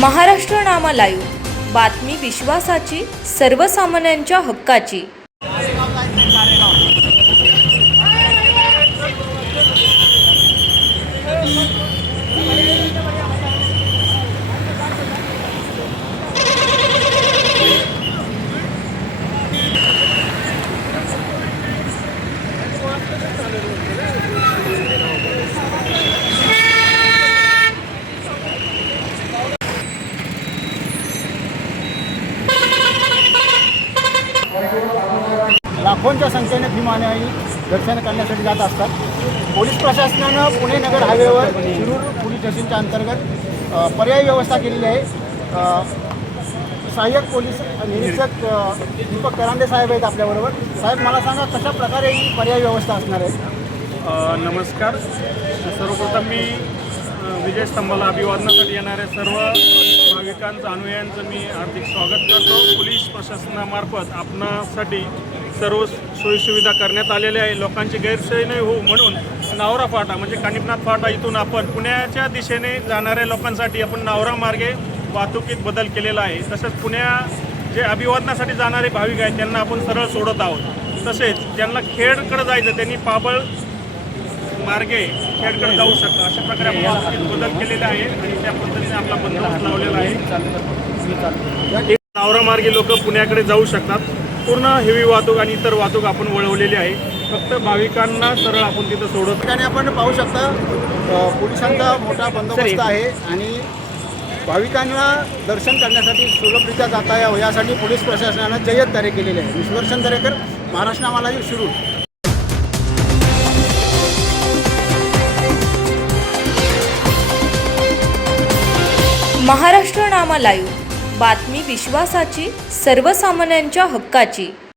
महाराष्ट्र नामा live, बातमी विश्वासाची, सर्वसामान्यांच्या हक्काची। लाखोंच्या संख्येने भीमानुयायी दर्शन करण्यासाठी जात असतात। पोलीस प्रशासनानं पुणे नगर हायवेवर शिरूर पोलीस स्टेशनच्या अंतर्गत पर्यायी व्यवस्था केलेली आहे। सहाय्यक पोलीस निरीक्षक दीपक करांडे साहेब आहेत आपल्याबरोबर। साहेब, मला सांगा कशा प्रकारे ही पर्यायी व्यवस्था असणार आहे? नमस्कार। सर्वप्रथम मी विजय स्तंभाला अभिवादनासाठी येणाऱ्या सर्व भाविकांचं अनुयायांचं मी हार्दिक स्वागत करतो। पोलीस प्रशासनामार्फत आपणासाठी सर्व सोयीसुविधा करण्यात आलेल्या आहे। लोकांची गैरसोय नाही हो म्हणून नावरा फाटा म्हणजे कानिपनाथ फाटा इथून आपण पुण्याच्या दिशेने जाणाऱ्या लोकांसाठी आपण नावरा मार्गे वाहतुकीत बदल केलेला आहे। तसंच जे अभिवादनासाठी जाणारे भाविक आहेत त्यांना आपण सरळ सोडत आहोत। तसेच ज्यांना खेडकडे जायचं त्यांनी पाबळ मार्गे खेडकडे जाऊ शकतात। अशा प्रकारे आपण वाहतुकीत बदल केलेला आहे आणि त्या पद्धतीने आपला बंदोबस्त लावलेला आहे। नावरा मार्गे लोक पुण्याकडे जाऊ शकतात। पूर्ण हेवी वाहतूक आणि इतर वाहतूक आपण वळवलेली आहे। फक्त भाविकांना सरळ आपण तिथं सोडत ठिकाणी आपण पाहू शकता पोलिसांचा मोठा बंदोबस्त आहे आणि भाविकांना दर्शन करण्यासाठी सुलभरित्या जाता यावं यासाठी पोलीस प्रशासनानं जय्यत तयारी केलेली आहे। सुदर्शन दरेकर, महाराष्ट्र नामा लाईव्ह, शिरूर। महाराष्ट्र नामा लाईव्ह, बातमी विश्वासाची, सर्वसामान्यांच्या हक्काची।